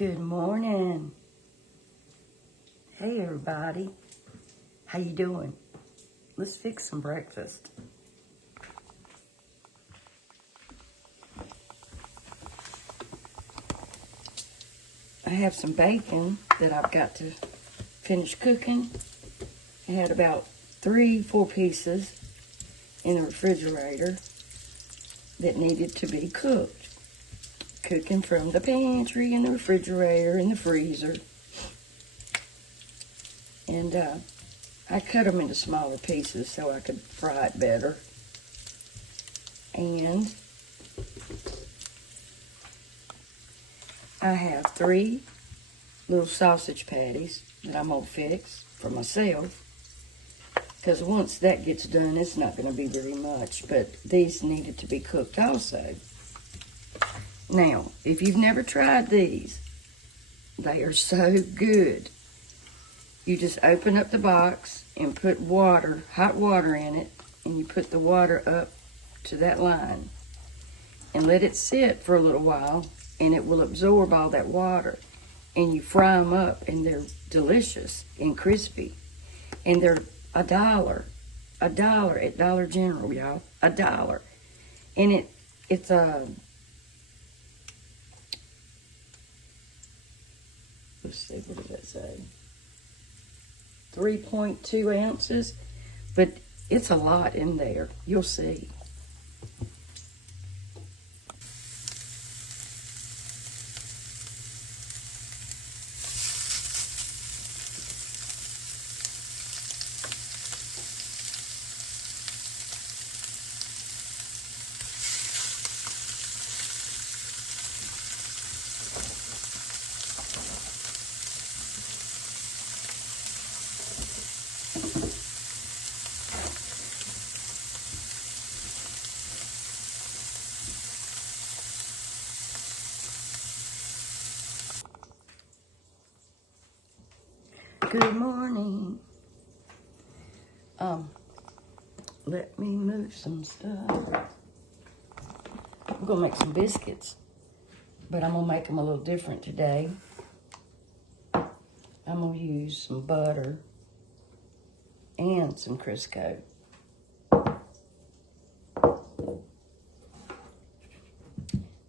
Good morning. Hey everybody. How you doing? Let's fix some breakfast. I have some bacon that I've got to finish cooking. I had about 3-4 pieces in the refrigerator that needed to be cooked. Cooking from the pantry and the refrigerator and the freezer. And I cut them into smaller pieces so I could fry it better. And I have 3 little sausage patties that I'm going to fix for myself. Because once that gets done, it's not going to be very much. But these needed to be cooked also. Now, if you've never tried these, they are so good. You just open up the box and put water, hot water in it, and you put the water up to that line. And let it sit for a little while, and it will absorb all that water. And you fry them up, and they're delicious and crispy. And they're $1 at Dollar General, y'all. $1. And it's a... let's see, what does that say? 3.2 ounces, but it's a lot in there. You'll see. Good morning. Let me move some stuff. I'm gonna make some biscuits, but I'm gonna make them a little different today. I'm gonna use some butter and some Crisco. I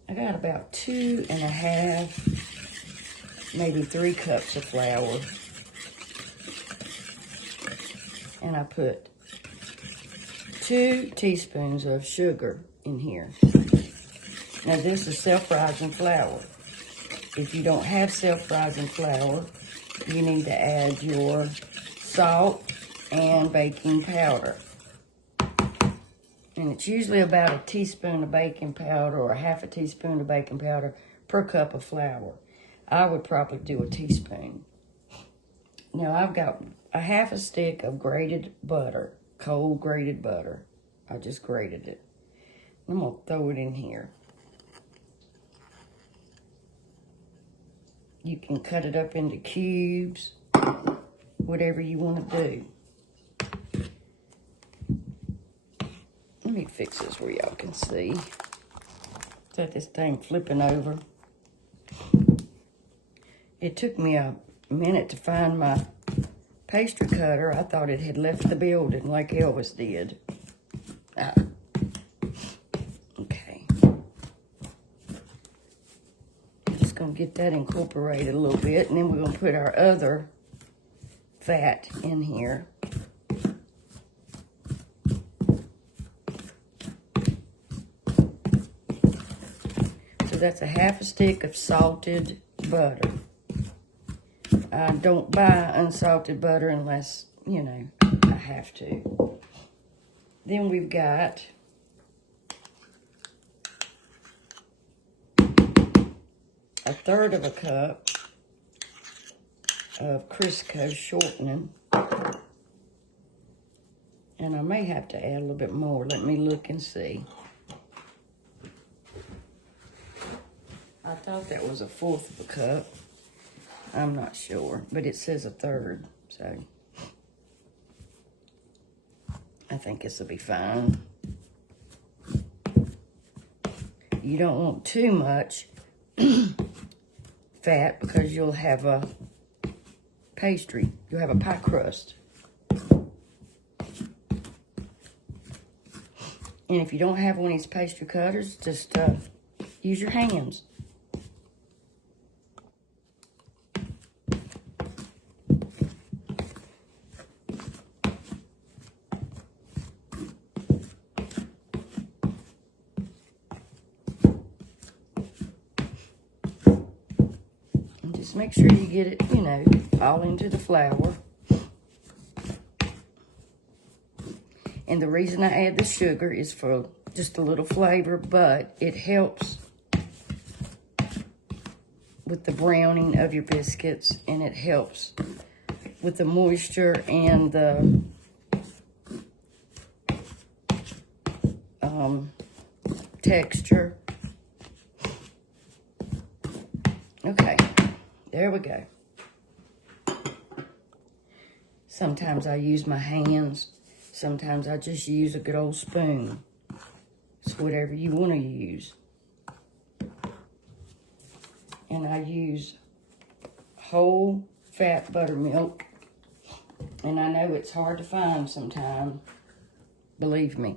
got about 2.5, maybe 3 cups of flour. And I put 2 teaspoons of sugar in here. Now this is self-rising flour. If you don't have self-rising flour, you need to add your salt and baking powder. And it's usually about a teaspoon of baking powder or a half a teaspoon of baking powder per cup of flour. I would probably do a teaspoon. Now I've got a half a stick of grated butter, cold grated butter. I just grated it. I'm gonna throw it in here. You can cut it up into cubes, whatever you want to do. Let me fix this where y'all can see. Got this thing flipping over. It took me a minute to find my pastry cutter. I thought it had left the building like Elvis did. Okay. Just gonna get that incorporated a little bit, and then we're gonna put our other fat in here. So that's a half a stick of salted butter. I don't buy unsalted butter unless, you know, I have to. Then we've got a 1/3 of a cup of Crisco shortening. And I may have to add a little bit more. Let me look and see. I thought that was a 1/4 of a cup. I'm not sure, but it says a 1/3, so I think this will be fine. You don't want too much fat because you'll have a pastry. You'll have a pie crust. And if you don't have one of these pastry cutters, just use your hands. And just make sure you get it, you know, all into the flour. And the reason I add the sugar is for just a little flavor, but it helps with the browning of your biscuits, and it helps with the moisture and the texture. Okay, there we go. Sometimes I use my hands. Sometimes I just use a good old spoon. It's whatever you want to use. And I use whole fat buttermilk. And I know it's hard to find sometimes, believe me.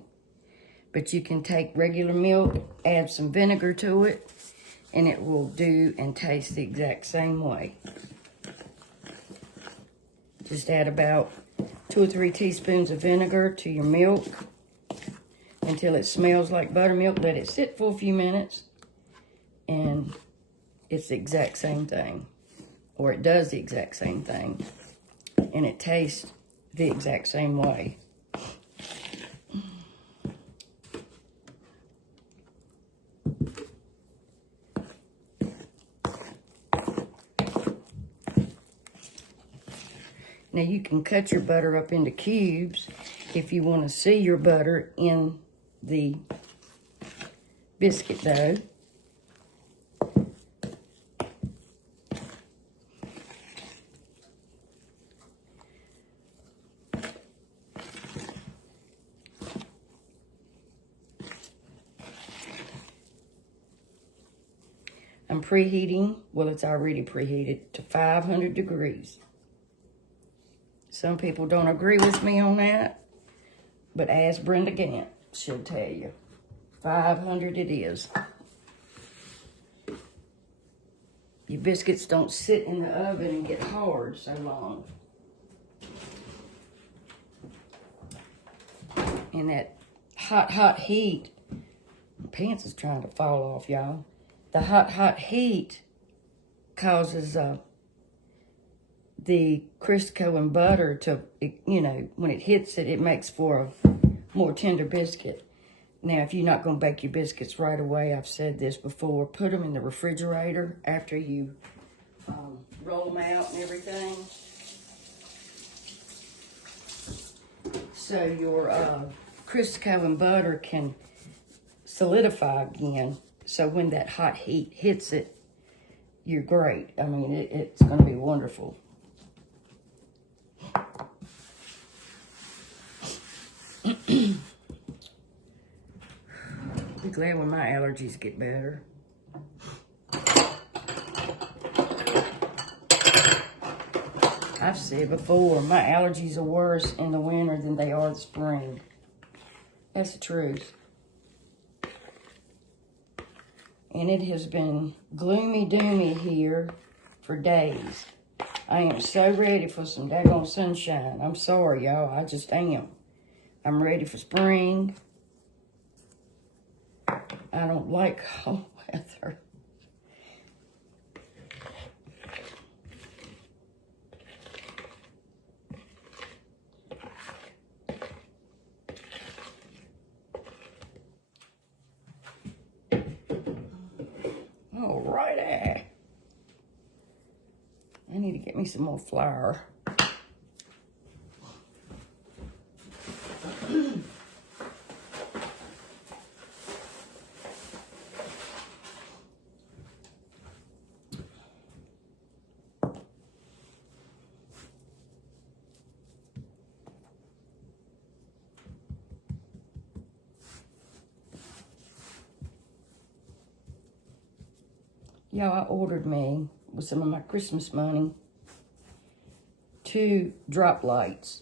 But you can take regular milk, add some vinegar to it, and it will do and taste the exact same way. Just add about 2 or 3 teaspoons of vinegar to your milk until it smells like buttermilk. Let it sit for a few minutes, and it's the exact same thing, or it does the exact same thing, and it tastes the exact same way. Now you can cut your butter up into cubes if you want to see your butter in the biscuit dough. I'm preheating, well, it's already preheated to 500 degrees. Some people don't agree with me on that, but as Brenda Gant, she'll tell you, 500 it is. Your biscuits don't sit in the oven and get hard so long. And that hot heat, my pants is trying to fall off, y'all. The hot heat causes the crisco and butter to, you know, when it hits it, it makes for a more tender biscuit. Now, if you're not going to bake your biscuits right away, I've said this before, put them in the refrigerator after you roll them out and everything. So your crisco and butter can solidify again. So when that hot heat hits it, you're great. I mean, it's going to be wonderful. Be glad when my allergies get better. I've said before, my allergies are worse in the winter than they are in the spring. That's the truth. And it has been gloomy doomy here for days. I am so ready for some daggone sunshine. I'm sorry, y'all. I just am. I'm ready for spring. I don't like cold weather. Alrighty. I need to get me some more flour. Y'all, I ordered me with some of my Christmas money 2 drop lights.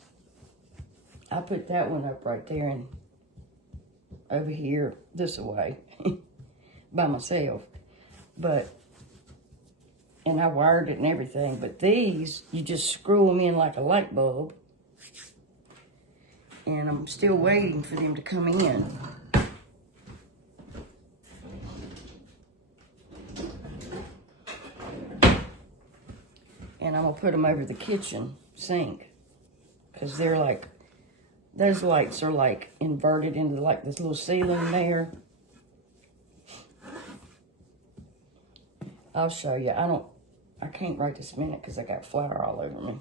I put that one up right there and over here this way by myself. And I wired it and everything. But these, you just screw them in like a light bulb. And I'm still waiting for them to come in. And I'm gonna put them over the kitchen sink. Because they're like, those lights are like inverted into like this little ceiling there. I'll show you. I can't right this minute because I got flour all over me.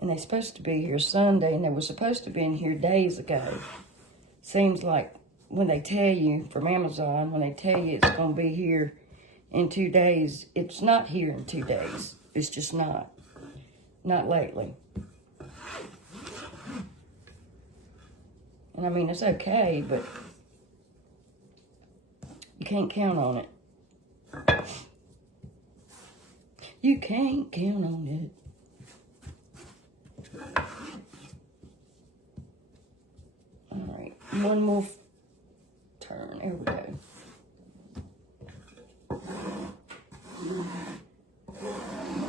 And they're supposed to be here Sunday, and they were supposed to be in here days ago. Seems like when they tell you from Amazon, when they tell you it's going to be here in 2 days, it's not here in 2 days. It's just not. Not lately. And I mean, it's okay, but you can't count on it. You can't count on it. All right, one more turn. There we go.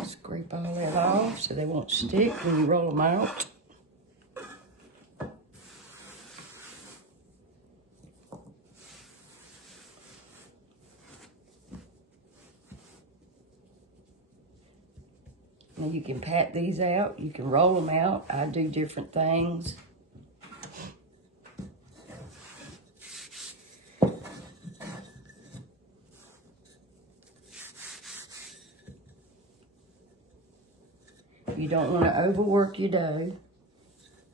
Scrape all that off so they won't stick when you roll them out. Now you can pat these out. You can roll them out. I do different things. You don't want to overwork your dough.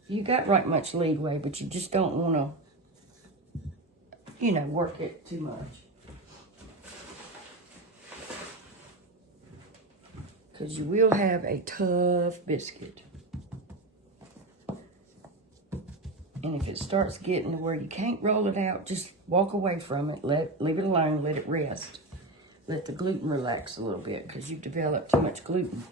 You got right much leeway, but you just don't want to, you know, work it too much. Because you will have a tough biscuit. And if it starts getting to where you can't roll it out, just walk away from it. Leave it alone. Let it rest. Let the gluten relax a little bit because you've developed too much gluten.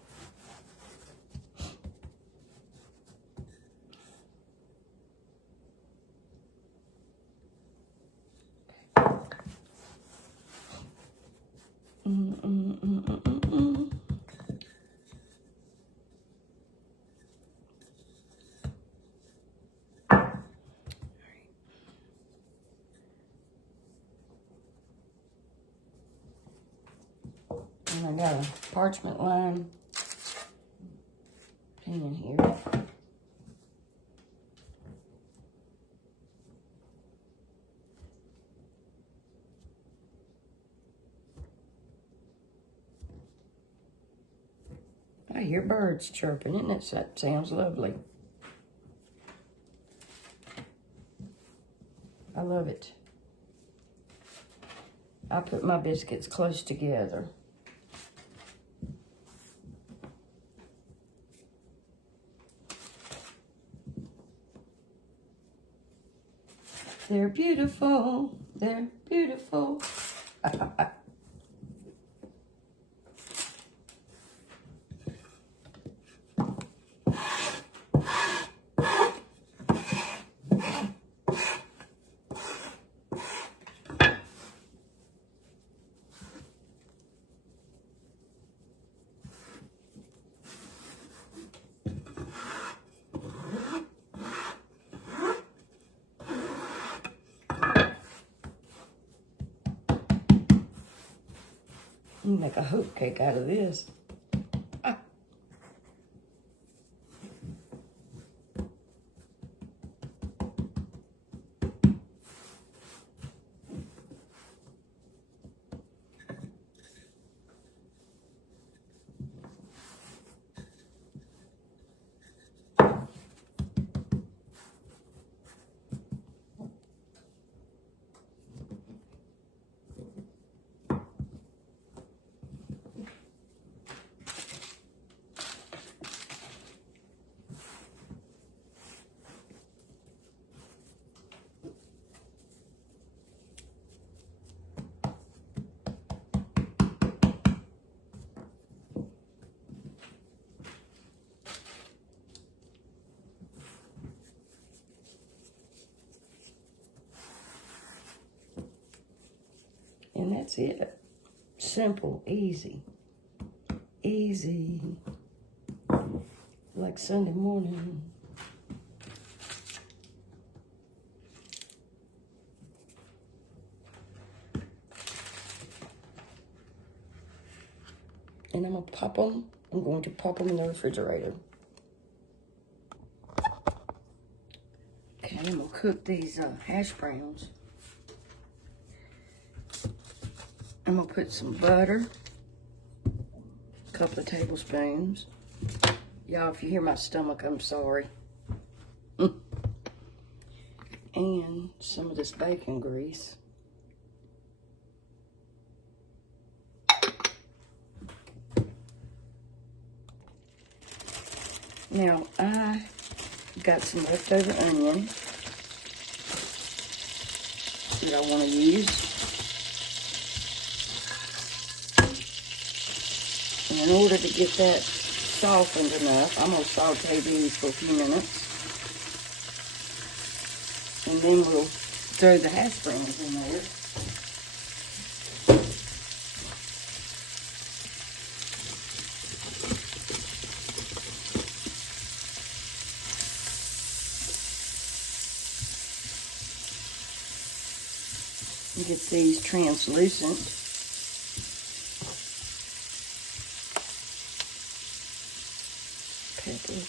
And I got a parchment line in here. I hear birds chirping, isn't it? That sounds lovely. I love it. I put my biscuits close together. They're beautiful. They're beautiful. You can make a hope cake out of this. Ah. And that's it. Simple, easy. Easy. Like Sunday morning. And I'm going to pop them. I'm going to pop them in the refrigerator. Okay, I'm going to cook these hash browns. I'm going to put some butter, a couple of tablespoons. Y'all, if you hear my stomach, I'm sorry. And some of this bacon grease. Now, I got some leftover onion that I want to use. And in order to get that softened enough, I'm going to saute these for a few minutes. And then we'll throw the hash browns in there. And get these translucent. Pepper.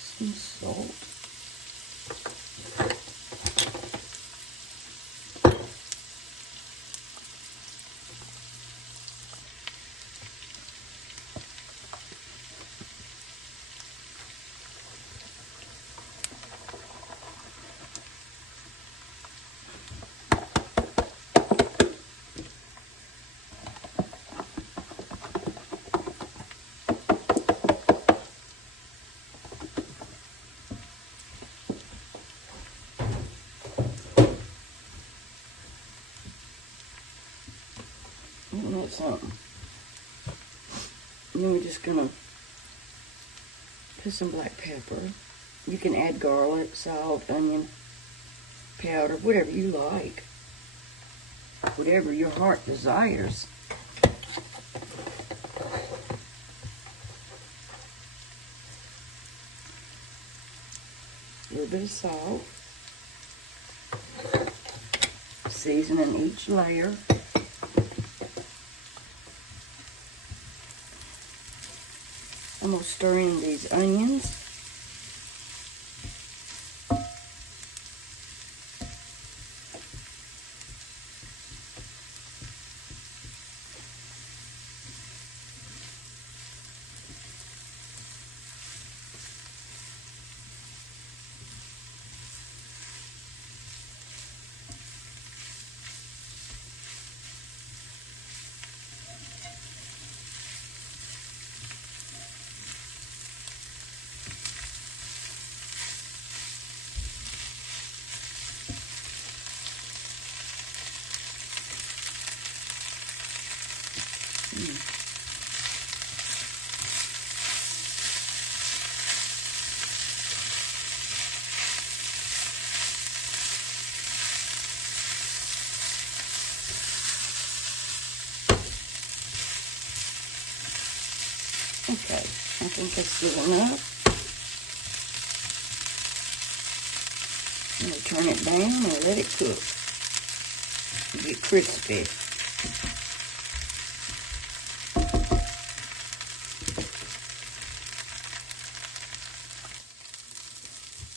Some salt. Something. And then we're just gonna put some black pepper. You can add garlic, salt, onion powder, whatever you like. Whatever your heart desires. A little bit of salt. Seasoning each layer. I'm going to stir in these onions. Okay, I think that's good enough. I'm going to turn it down and let it cook. Get crispy.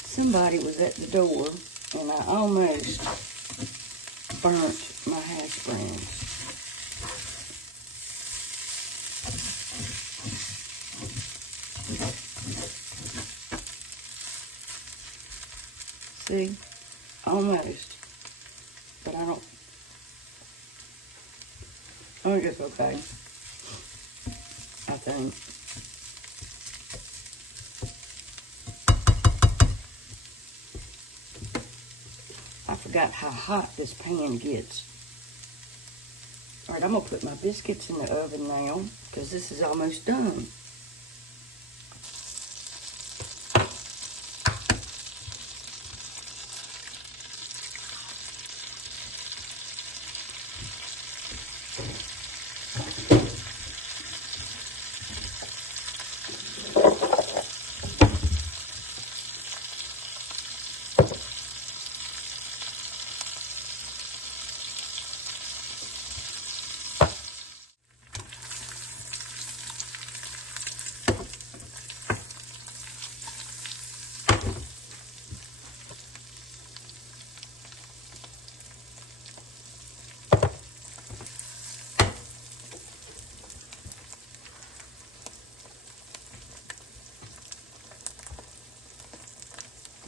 Somebody was at the door and I almost burnt my hash browns. See, almost, but I don't, I think it's okay, I think. I forgot how hot this pan gets. All right, I'm gonna put my biscuits in the oven now because this is almost done.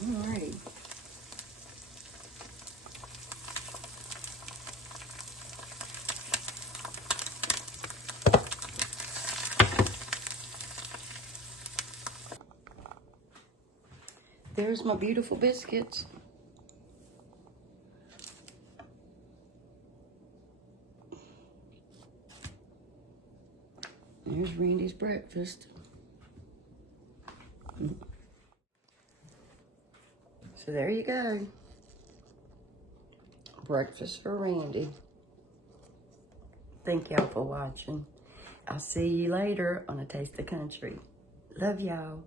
Alrighty. There's my beautiful biscuits. There's Randy's breakfast. So there you go. Breakfast for Randy. Thank y'all for watching. I'll see you later on A Taste of Country. Love y'all.